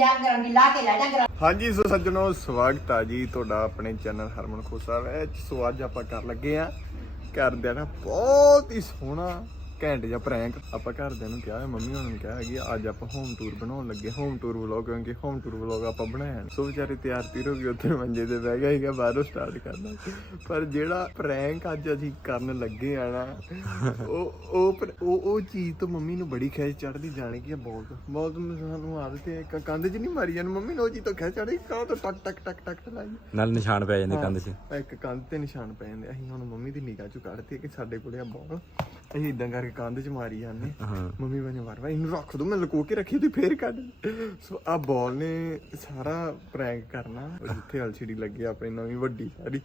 ਲਿਆ ਕਰਾਂਗੀ ਲਾ ਕੇ ਲੈ ਜਾ ਕਰਾਂ ਹਾਂਜੀ, ਸੋ ਸੱਜਣੋ, ਸਵਾਗਤ ਆ ਜੀ ਤੁਹਾਡਾ ਆਪਣੇ ਚੈਨਲ ਹਰਮਨ ਖੋਸਾ ਵਿੱਚ। ਸੋ ਅੱਜ ਆਪਾਂ ਕਰ ਲੱਗੇ ਆ, ਘਰਦਿਆਂ ਦਾ ਬਹੁਤ ਹੀ ਸੋਹਣਾ ਘੈਂਟ ਜਿਹਾ ਪ੍ਰੈਂਕ ਆਪਾਂ ਘਰਦਿਆਂ ਨੂੰ ਕਿਹਾ ਮੰਮੀ ਉਹਨਾਂ ਨੂੰ ਕਿਹਾ ਆ, ਅੱਜ ਆਪਾਂ ਹੋਮ ਟੂਰ ਬਣਾਉਣ ਲੱਗੇ ਹੋਮ ਟੂਰ ਵਲੌਗ ਕਿਉਂਕਿ ਹੋਮ ਟੂਰ ਵਲੌਗ ਆਪਾਂ ਬਣਾਇਆ। ਸੋ ਵਿਚਾਰੇ ਤਿਆਰ ਤਿਰ ਹੋ ਗਏ ਉੱਥੇ ਮੰਜੇ ਤੇ ਬਹਿ ਗਿਆ ਸੀਗਾ ਬਾਹਰੋਂ ਸਟਾਰਟ ਕਰਨਾ। ਪਰ ਜਿਹੜਾ ਪ੍ਰੈਂਕ ਅੱਜ ਅਸੀਂ ਕਰਨ ਲੱਗੇ ਆ ਨਾ ਉਹ ਉਹ ਉਹ ਚੀਜ਼ ਤੋਂ ਮੰਮੀ ਨੂੰ ਬੜੀ ਖਿੱਚ ਚੜਦੀ ਜਾਣੀ ਕਿ ਬਹੁਤ ਬਹੁਤ ਸਾਨੂੰ ਆਦਤ ਹੈ ਕ- ਕੰਧ 'ਚ ਨਹੀਂ ਮਾਰੀ ਜਾਨ ਮੰਮੀ ਨੂੰ ਉਹ ਚੀਜ਼ ਤੋਂ ਖਿੱਚ ਚੜੀ ਕਾਹ ਤੋਂ ਟਕ ਟਕ ਟਕ ਟਕ ਲਾਈ। ਨਾਲ ਨਿਸ਼ਾਨ ਪੈ ਜਾਂਦੇ ਕੰਧ 'ਚ। ਇੱਕ ਕੰਧ ਤੇ ਨਿਸ਼ਾਨ ਪੈ ਜਾਂਦੇ ਅਸੀਂ ਹੁਣ ਮੰਮੀ ਦੀ ਨਿਗਾਹ ਚੋਂ ਕੱਢਤੀ ਕਿ ਸਾਡੇ ਕੋਲੇ ਆ ਬਾਲ ਅਸੀਂ ਇਦਾਂ ਕਰਕੇ ਕੰਧ 'ਚ ਮਾਰੀ ਜਾਂਦੇ ਮੰਮੀ ਬਣੇ ਵਾਰ ਵਾਰ ਇਹਨੂੰ ਰੱਖ ਦੋ ਮੈਂ ਲੁਕੋ ਕੇ ਰੱਖੀ ਤੇ ਫੇਰ ਕੱਢ। ਸੋ ਆ ਬਾਲ ਨੇ ਸਾਰਾ ਪ੍ਰੈਂਕ ਕਰਨਾ। ਉਹ ਜਿੱਥੇ ਐਲਸੀਡੀ ਲੱਗੀ ਆ ਆਪਣੀ ਨਵੀਂ ਵੱਡੀ ਸਾਰੀ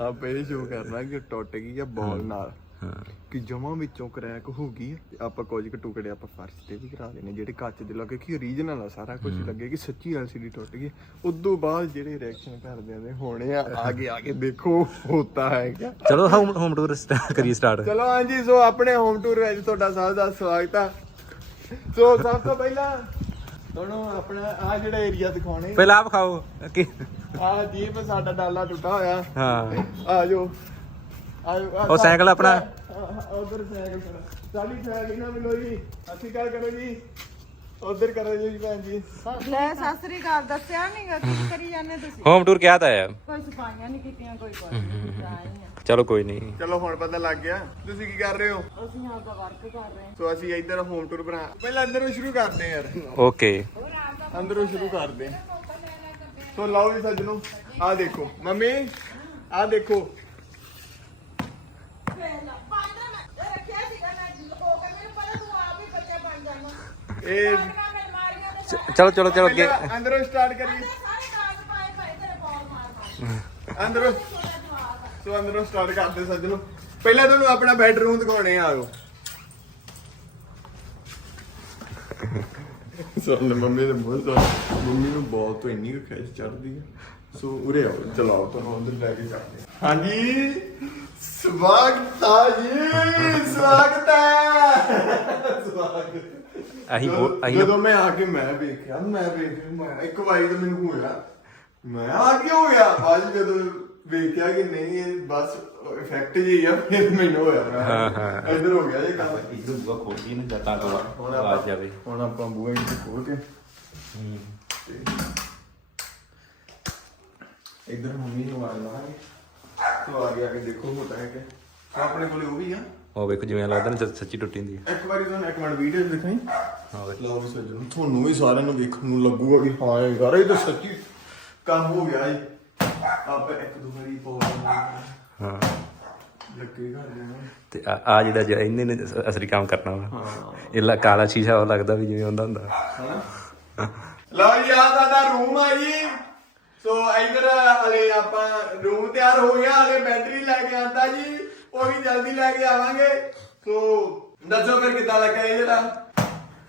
ਆਪਾਂ ਇਹ ਸ਼ੋਅ ਕਰਨਾ ਕਿ ਟੁੱਟ ਗਈ ਆ ਬਾਲ ਨਾਲ। ਕਿ ਜਮਾ ਵਿੱਚੋਂ ਕਰੈਕ ਹੋ ਗਈ। ਤੇ ਆਪਾਂ ਕੁਝ ਕੁ ਟੁਕੜੇ ਆਪਾਂ ਫਰਸ਼ ਤੇ ਵੀ ਕਰਾ ਦੇਣੇ ਜਿਹੜੇ ਕੱਚ ਦੇ ਲੱਗੇ ਕਿ ਓਰੀਜਨਲ ਆ ਸਾਰਾ ਕੁਝ ਲੱਗੇ ਕਿ ਸੱਚੀ ਐਲਸੀਡੀ ਟੁੱਟ ਗਈ ਉਦੋਂ ਬਾਅਦ ਜਿਹੜੇ ਰਿਐਕਸ਼ਨ ਕਰਦੇ ਨੇ ਹੋਣੇ ਆ ਆਗੇ ਆਗੇ ਦੇਖੋ ਹੋਤਾ ਹੈ ਕਿਆ। ਚਲੋ ਹੋਮ ਹੋਮ ਟੂਰ ਕਰੀਏ ਸਟਾਰਟ ਚਲੋ ਹਾਂਜੀ ਸੋ ਆਪਣੇ ਹੋਮ ਟੂਰ ਵਿੱਚ ਤੁਹਾਡਾ ਸਭ ਦਾ ਸਵਾਗਤ ਆ। ਸੋ ਸਭ ਤੋਂ ਪਹਿਲਾਂ ਤੁਹਾਨੂੰ ਆਪਣਾ ਆ ਜਿਹੜਾ ਏਰੀਆ ਦਿਖਾਉਣੇ ਪਹਿਲਾਂ ਆਪ ਖਾਓ ਆ ਜੀਪ ਸਾਡਾ ਡਾਲਾ ਟੁੱਟਾ ਹੋਇਆ। ਹਾਂ। ਆ ਆ ਉਹ ਸਾਈਕਲ ਆਪਣਾ? ਉਧਰ ਸਾਈਕਲ ਸਾਡੀ ਸਾਈਕਲ ਨਾ ਮਿਲੋ ਜੀ। ਅਸੀਂ ਗੱਲ ਕਰੋ ਜੀ? ਉਧਰ ਕਰੋ ਜੀ ਭੈਣ ਜੀ। ਲੈ ਸਤਿ ਸ੍ਰੀ ਅਕਾਲ ਦੱਸਿਆ ਨਹੀਂਗਾ ਕੀ ਕਰੀ ਜਾਂਦੇ ਤੁਸੀਂ? ਹੋਮ ਟੂਰ ਕਿਹਾ ਤਾਂ ਹੈ ਕੋਈ ਸਫਾਈਆਂ ਨਹੀਂ ਕੀਤੀਆਂ ਕੋਈ ਆਈਆਂ ਚਲੋ ਕੋਈ ਨਹੀਂ ਚਲੋ ਹੁਣ ਪਤਾ ਲੱਗ ਗਿਆ। ਤੁਸੀਂ ਕੀ ਕਰ ਰਹੇ ਹੋ? ਅਸੀਂ ਆਪਦਾ ਵਰਕ ਕਰ ਰਹੇ ਸੋ ਅਸੀਂ ਇੱਧਰ ਹੋਮ ਟੂਰ ਬਣਾ ਪਹਿਲਾਂ ਅੰਦਰੋਂ ਸ਼ੁਰੂ ਕਰਦੇ ਹਾਂ ਯਾਰ। ਓਕੇ ਅੰਦਰੋਂ ਸ਼ੁਰੂ ਕਰਦੇ ਹਾਂ। ਸੋ ਲਓ ਵੀ ਸੱਜਣੋ ਆ ਦੇਖੋ। ਮੰਮੀ ਆ ਦੇਖੋ ਰੱਖਿਆ ਸੀਗਾ ਮੈਂ ਲੁਕੋ ਕੇ ਮੈਨੂੰ ਪਤਾ ਤੂੰ ਆਪ ਹੀ ਬੱਚਾ ਬਣ ਜਾਣਾ ਇਹ ਚਲੋ ਚਲੋ ਚਲੋ ਅੱਗੇ। ਅੰਦਰੋਂ ਸਟਾਰਟ ਕਰੀਏ। ਸਾਰੇ ਕਾਗਜ਼ ਪਾਏ ਪਏ ਤੇਰੇ ਬਾਲ ਮਾਰ ਮਾਰ ਅੰਦਰੋਂ ਸੋ ਅੰਦਰੋਂ ਸਟਾਰਟ ਕਰਦੇ ਸੱਜਣੋ। ਪਹਿਲਾਂ ਤੁਹਾਨੂੰ ਆਪਣਾ ਬੈਡਰੂਮ ਦਿਖਾਉਣੇ ਆ ਆਓ। ਸੋਨ ਮੰਮੀ ਦੇ ਮੂੰਹ ਤੋਂ ਮੰਮੀ ਨੂੰ ਬਹੁਤ ਤੋਂ ਇੰਨੀ ਖਿੱਚ ਚੜਦੀ ਹੈ ਸੋ ਉਰੇ ਆਓ ਚਲਾਓ ਤੁਹਾਨੂੰ ਅੰਦਰ ਲੈ ਕੇ ਚੱਲਦੇ। ਹਾਂਜੀ। ਸਵਾਗਤ ਆ ਜੀ ਸਵਾਗਤ ਹੈ ਸਵਾਗਤ ਅਸੀਂ ਜਦੋਂ- ਬੋ- ਅਸੀਂ ਜਦੋਂ ਮੈਂ ਆ ਕੇ ਮੈਂ ਵੇਖਿਆ ਮੈਂ ਵੇਖਿਆ ਮੈਂ ਇੱਕ ਵਾਰੀ ਤਾਂ ਮੈਨੂੰ ਹੋਇਆ। ਮੈਂ ਆ ਕੀ ਹੋ ਗਿਆ ਬਾਅਦ 'ਚ ਜਦੋਂ ਵੇਖਿਆ ਕਿ ਨਹੀਂ ਇਹ ਬਸ ਇਫੈਕਟ ਜੀ ਆ ਫਿਰ ਮੈਨੂੰ ਹੋਇਆ ਮੈਂ ਹਾਂ, ਹਾਂ। ਇੱਧਰ ਹੋ ਗਿਆ ਇਹ ਕੰਮ। ਇਦੋਂ ਬੁਆ ਖੋਲ ਗਈ ਨਾ ਜੱਟਾਂ ਤੋਂ ਹੁਣ ਆਪਾਂ ਜਾਵੇ। ਹੁਣ ਆਪਾਂ ਬੂਹੇ ਵਿੱਚ ਖੋਲ ਕੇ। ਤੇ ਇੱਧਰ ਮੰਮੀ ਨੂੰ ਆ ਲਾਂਗੇ ਤੋ ਆ ਗਿਆ ਕਿ ਦੇਖੋ ਹੋਤਾ ਹੈ ਕਿ ਆਪਣੇ ਕੋਲੇ ਉਹ ਵੀ ਆ। ਉਹ ਵੇਖੋ ਜਿਵੇਂ ਲੱਗਦਾ ਨਾ ਜਦ ਸੱਚੀ ਟੁੱਟੀ ਹੁੰਦੀ ਹੈ। ਇੱਕ ਵਾਰੀ ਤੁਹਾਨੂੰ ਇੱਕ ਮਿੰਟ ਵੀਡੀਓ ਦਿਖਾਈ ਹਾਂ ਵੇ ਲਓ ਵੀ ਸੱਜਣੋ ਤੁਹਾਨੂੰ ਵੀ ਸਾਰਿਆਂ ਨੂੰ ਵੇਖਣ ਨੂੰ ਲੱਗੂਗਾ ਕਿ ਹਾਂ ਇਹ ਯਾਰ ਇਹ ਤਾਂ ਸੱਚੀ ਕੰਮ ਹੋ ਗਿਆ ਜੀ। ਆਪਾਂ ਇੱਕ ਦੋ ਵਾਰੀ ਪੌੜ ਹਾਂ। ਲੱਗੇ ਘਰ ਜਾਣਾ ਤੇ ਆ ਜਿਹੜਾ ਜਿਹੜਾ ਇਹਨੇ ਨੇ ਅਸ- ਅਸਲੀ ਕੰਮ ਕਰਨਾ ਵਾ। ਹਾਂ। ਇਹ ਲਾ- ਕਾਲਾ ਸ਼ੀਸ਼ਾ ਉਹ ਲੱਗਦਾ ਵੀ ਜਿਵੇਂ ਹੁੰਦਾ ਹੁੰਦਾ। ਲਓ ਜੀ ਆ ਸਾਡਾ ਰੂਮ ਆ ਜੀ। ਸੋ ਇਧਰ ਹਲੇ ਆਪਾਂ ਰੂਮ ਤਿਆਰ ਹੋ ਗਿਆ ਹਲੇ ਬੈਟਰੀ ਲੈ ਕੇ ਆਂਦਾ ਜੀ। ਉਹ ਵੀ ਜਲਦੀ ਲੈ ਕੇ ਆਵਾਂਗੇ। ਸੋ ਦੱਸੋ ਫਿਰ ਕਿੱਦਾਂ ਲੱਗਾ ਇਹ ਜਿਹੜਾ?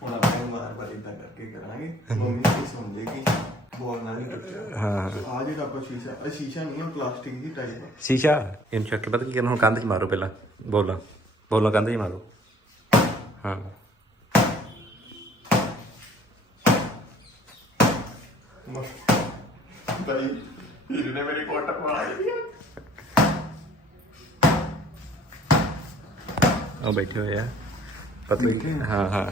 ਹੁਣ ਆਪਾਂ ਮਾਰ ਪਰ ਇਦਾਂ ਕਰਕੇ ਕਰਾਂਗੇ। ਮੰਮੀ ਵੀ ਸੁਣ ਜੇਗੀ ਬੋਲਣਾ ਨਹੀਂ ਟੁੱਟਿਆ ਹਾਂ ਆ ਜਿਹੜਾ ਆਪਾਂ ਸ਼ੀਸ਼ਾ ਇਹ ਸ਼ੀਸ਼ਾ ਨਹੀਂ ਹੈ ਪਲਾਸਟਿਕ ਦੀ ਟਾਈਪ ਹੈ ਸ਼ੀਸ਼ਾ ਇਹਨੂੰ ਚੱਕ ਕੇ ਪਤਾ ਕੀ ਕਰਨਾ ਹੁਣ ਕੰਧ 'ਚ ਮਾਰੋ ਪਹਿਲਾਂ। ਬੋਲਾਂ ਬੋਲਾਂ ਕੰਧ 'ਚ ਮਾਰੋ। ਹਾਂ। ਬਈ ਹੀਰੇ ਨੇ ਮੇਰੀ ਕੋਟ ਪਵਾ ਲਈ ਉਹ ਬੈਠੇ ਹੋਏ ਆ ਪਤਾ ਨਹੀਂ ਹਾਂ ਹਾਂ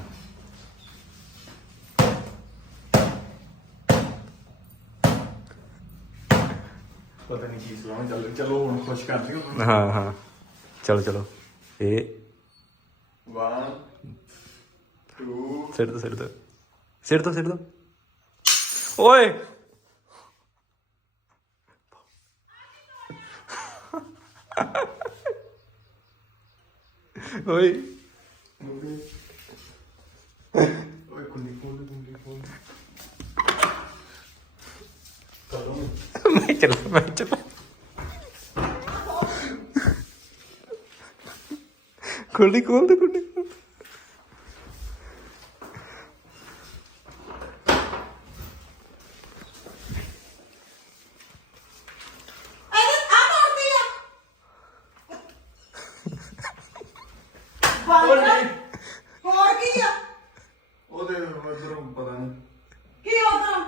ਪਤਾ ਨਹੀਂ ਕੀ ਸਲਾਹ ਚੱਲ ਚਲੋ ਹੁਣ ਖੁਸ਼ ਕਰ ਦਿਓ ਹਾਂ ਹਾਂ ਚਲੋ ਚਲੋ ਇਹ 1 2 ਸਿਰ ਤੋਂ ਸਿਰ ਤੋਂ ਸਿਰ ਤੋਂ ਸਿਰ ਤੋਂ ਓਏ ਓਏ। ਓਏ ਕੁੰਡੀ ਕੁੰਡੀ ਕੁੰਡੀ ਕੁੰਡੀ ਕਰੋ। ਮੈਂ ਚੱਲ ਮੈਂ ਚੱਲ। ਖੋਲੀ ਖੋਲ ਦੇ ਕੁੰਡੀ ਆ ਤੋੜਦੀ ਆ ਹੋਰ ਨਹੀਂ ਹੋਰ ਕੀ ਆ ਉਹਦੇ ਉਧਰੋਂ ਪਤਾ ਨਹੀਂ ਕੀ ਉਧਰ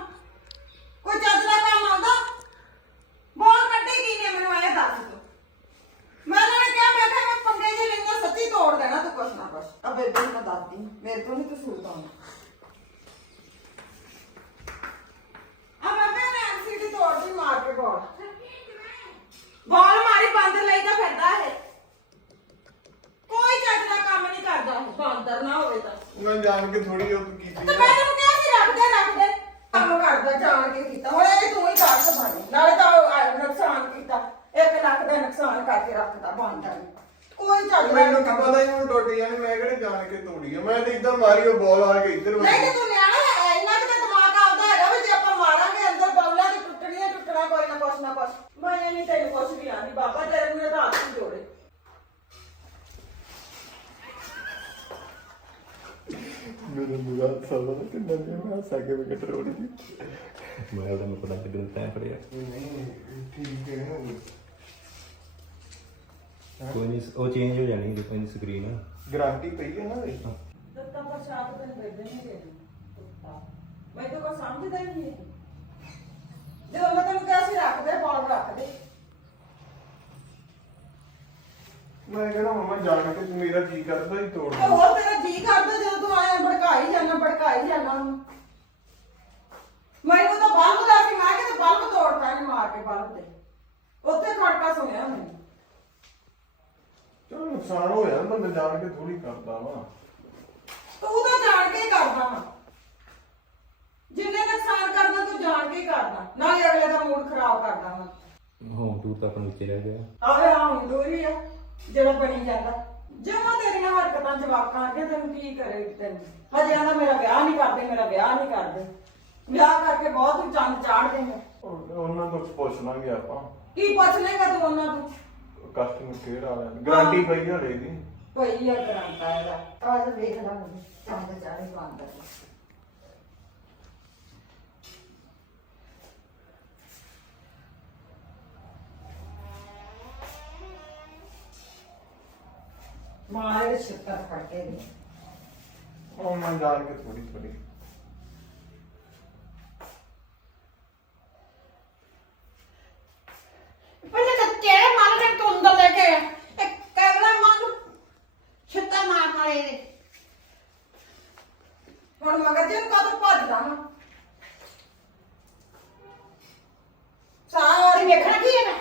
ਮੇਰੇ ਤੋਂ ਨਹੀਂ ਤੂੰ ਸੂਟ ਆਉਣਾ ਆ ਮੈਂ ਮੈਂ ਐਂਸੀ ਦੀ ਤੋੜਦੀ ਮਾਰ ਕੇ ਬੋਲ ਬੋਲ ਮਾਰੀ ਬੰਦ ਲਈ ਤਾਂ ਫਿਰਦਾ ਇਹ ਕੋਈ ਚੱਜ ਦਾ ਕੰਮ ਨਹੀਂ ਕਰਦਾ ਇਹ ਬਾਂਦਰ ਨਾ ਹੋਵੇ ਤਾਂ ਮੈਂ ਜਾਣ ਕੇ ਥੋੜੀ ਉਹ ਕੀਤੀ ਤੇ ਮੈਂ ਤੈਨੂੰ ਕਿਹਾ ਸੀ ਰੱਖ ਦੇ ਰੱਖ ਦੇ ਕੰਮ ਕਰਦਾ ਜਾਣ ਕੇ ਕੀਤਾ ਹੁਣ ਇਹ ਤੂੰ ਹੀ ਕਰ ਸਮਾਨੀ ਨਾਲੇ ਤਾਂ ਉਹ, ਆ, ਨੁਕਸਾਨ ਕੀਤਾ 1 ਲੱਖ ਦਾ ਨੁਕਸਾਨ ਕਰਕੇ ਰੱਖਦਾ ਬਾਂਦਰ ਨੇ ਕੋਈ ਚੱਜ ਦਾ ਮੈਨੂੰ ਕੀ ਕੰਮ ਪਤਾ ਹੀ ਹੁਣ ਟੁੱਟੀਆਂ ਨੇ ਮੈਂ ਕਿਹੜੇ ਜਾਣ ਕੇ ਤੋੜੀ ਆ? ਮੈਂ ਤੇ ਇਦਾਂ ਮਾਰੀ ਉਹ ਬਾਲ ਆ ਕੇ ਇੱਧਰ ਨਹੀਂ ਤੇ ਵੱਜੀ। ਤੂੰ ਨਿਆਣਾ ਹੈ ਇੰਨਾ ਕੁ ਤਾਂ ਦਿਮਾਗ ਆਉਂਦਾ ਹੈਗਾ ਵੀ ਜੇ ਆਪਾਂ ਮਾਰਾਂਗੇ ਅੰਦਰ ਬੌਲਾਂ ਦੀ ਟੁੱਟਣੀਆਂ ਟੁੱਟਣਾ ਕੋਈ ਨਾ ਕੁਛ ਨਾ ਕੁਛ। ਮੈਂ ਨਹੀਂ ਤੈਨੂੰ ਕੁਛ ਵੀ ਆਂਦੀ ਬਾਬਾ ਤੇਰੇ ਨੂੰ ਤਾਂ ਹੱਥ ਹੀ ਜੋੜੇ। ਮੇਰੇ ਮੁਰਾ ਸਾਲਾ ਤੇ ਨੰਨੇ ਮੈਂ ਹੱਸਾ ਕੇ ਮੈਂ ਕੰਟਰੋਲ ਦੀ ਮੈਂ ਉਹਦਾ ਮੈਂ ਪਤਾ ਲੱਗਣ ਤੈਂ ਫੜਿਆ। ਨਹੀਂ ਠੀਕ ਹੈ। ਕੋਈ ਨਹੀਂ ਉਹ ਚੇਂਜ ਹੋ ਜਾਣੀ ਦੇਖੋ ਇਹਦੀ ਸਕਰੀਨ ਗਾਰੰਟੀ ਪਈ ਹੈ ਨਾ ਇਹ ਦਿੱਤਾ ਪ੍ਰਸ਼ਾਦ ਤੈਨੂੰ ਦੇ ਦੇਣੀ ਦੇ ਦਿੱਤਾ। ਮੈਂ ਤਾਂ ਕੋਈ ਸਮਝਦਾ ਹੀ ਨਹੀਂ ਹੈ। ਜਦੋਂ ਮੈਂ ਤੈਨੂੰ ਕਿਹਾ ਸੀ ਰੱਖ ਦੇ ਬੌਲ ਰੱਖ ਦੇ। ਮੈਂ ਕਹਿੰਦਾ ਮਮਾ ਜਾਣ ਕੇ ਤੂੰ ਮੇਰਾ ਜੀ ਕਰਦਾ ਹੀ ਤੋੜ ਤੇ ਦੇ। ਹੋਰ ਤੇਰਾ ਜੀ ਕਰਦਾ ਜਦੋਂ ਤੂੰ ਆਇਆ ਭੜਕਾਈ ਜਾਂਦਾ ਭੜਕਾਈ ਜਾਂਦਾ ਉਹਨੂੰ। ਮੈਨੂੰ ਤਾਂ ਬਲਬ ਦਾ ਸੀ ਮੈਂ ਕਿਹਾ ਬਲਬ ਤੋੜਤਾ ਇਹਨੇ ਮਾਰ ਕੇ ਬਲਬ ਤੇ। ਉੱਥੇ ਖੜਕਾ ਸੁਣਿਆ ਮੈਨੂੰ ਚਲੋ ਨੁਕਸਾਨ ਹੋਇਆ ਨਾ ਬੰਦਾ ਜਾਣ ਕੇ ਥੋੜੀ ਕਰਦਾ ਵਾ। ਤੂੰ ਤਾਂ ਜਾਣ ਕੇ ਕਰਦਾ ਵਾ। ਜਿੰਨੇ ਨੁਕਸਾਨ ਕਰਦਾ ਤੂੰ ਜਾਣ ਕੇ ਕਰਦਾ। ਨਾਲੇ ਅਗਲੇ ਦਾ ਮੂਡ ਖਰਾਬ ਕਰਦਾ ਵਾ। ਹੋਮ ਟੂਰ ਤਾਂ ਆਪਣਾ ਉੱਚੇ ਰਹਿ ਗਿਆ। ਆਵੇ ਆ ਹੁਣ ਦੂਰੀ ਆ ਜਿਹੜਾ ਬਣੀ ਜਾਂਦਾ। ਜਮਾ ਤੇਰੀਆਂ ਹਰਕਤਾਂ ਜਵਾਕਾਂ ਅੱਗੇ ਤੈਨੂੰ ਕੀ ਕਰੇ ਤੈਨੂੰ? ਹਜੇ ਆਂਦਾ ਮੇਰਾ ਵਿਆਹ ਨਹੀਂ ਕਰਦੇ ਮੇਰਾ ਵਿਆਹ ਨਹੀਂ ਕਰਦੇ। ਵਿਆਹ ਕਰਕੇ ਬਹੁਤ ਚੰਦ ਚਾੜ ਦੇਂਗੇ ਉਹ- ਉਹਨਾਂ ਤੋਂ ਪੁੱਛ ਲਾਂਗੇ ਆਪਾਂ। ਕੀ ਪੁੱਛ ਲੇਗਾ ਤੂੰ ਉਹਨਾਂ ਤੋਂ? ਕਸਟਮਰ ਕੇਅਰ ਵਾਲਿਆਂ ਨੂੰ ਗਾਰੰਟੀ ਪਈ ਹਲੇ ਦੀ। ਕੋਈ ਆ ਕਰਾਂਦਾ ਇਹਦਾ। ਆਜ ਵੇਖ ਲਾਂਗੇ ਚੰਦ ਚਾੜੇ ਬੰਦ ਮਾਰੇ ਛਿੱਤਰ ਫੜ ਕੇ ਦੇ। ਉਹ ਮੈਂ ਜਾਣ ਕੇ ਥੋੜੀ ਥੋੜੀ ਪਹਿਲੇ ਤਾਂ ਤੇਰੇ ਮਨ ਦੇ ਤੋਂ ਅੰਦਰ ਲੈ ਕੇ ਆਇਆ। ਇਹ ਕੈਮਰਾ ਮਨ ਛਿੱਤਰ ਮਾਰਨ ਵਾਲੇ ਨੇ ਹੁਣ ਮਗਰ ਜੇ ਕਦੋਂ ਭੱਜਦਾ ਨਾ ਸਾਰੀ ਵੇਖਣਾ ਕੀ ਹੈ ਨਾ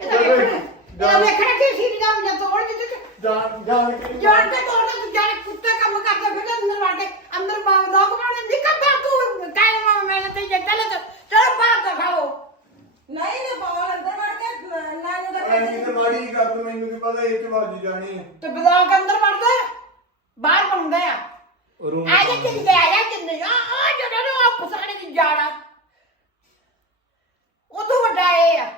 ਇਹ ਤਾਂ ਵੇਖਣਾ ਇਹਦਾ ਵੇਖਣਾ ਕੀ ਸੀ ਨਿਗਾਹ ਜਾਂ ਤੋੜ ਦਿੱਤੇ ਤੇ ਜਾਣ ਜਾਣ ਕੇ ਜਾਣ ਕੇ ਤੋੜਨਾ ਤੂੰ ਜਾਣੇ ਕੁੱਤੇ ਕੰਮ ਕਰਦੇ ਫਿਰ ਅੰਦਰ ਵੜ ਕੇ ਅੰਦਰ ਬਾਹਰ ਲੋਕ ਬਣਾਉਣੇ ਨਿਕਲ ਬਾਹਰ ਤੂੰ ਕਾਇਮ ਮੈਂ ਤੇ ਜੇ ਚੱਲ ਤੇ ਚਲ ਬਾਹਰ ਦਿਖਾਓ ਨਹੀਂ ਨੇ ਬਾਹਰ ਅੰਦਰ ਵੜ ਕੇ ਨਾਨੂ ਦਾ ਐਨੀ ਤੇ ਮਾੜੀ ਕਰ ਤੂੰ ਮੈਨੂੰ ਕੀ ਪਤਾ ਇਹ ਚ ਵੱਜ ਜਾਣੀ ਹੈ ਤੇ ਬਦਾਮ ਅੰਦਰ ਵੜਦਾ ਹੈ, ਬਾਹਰ ਪਾਉਂਦਾ ਆ ਰੂਮ ਆ ਜਾ ਕਿੰਨੇ ਆ ਜਾ ਕਿੰਨੇ ਆ ਆ ਜਿਹੜਾ ਨਾ ਆ ਪਸਾਣੇ ਦੀ ਜਾੜਾ ਉਹ ਤੋਂ ਵੱਡਾ ਇਹ ਆ।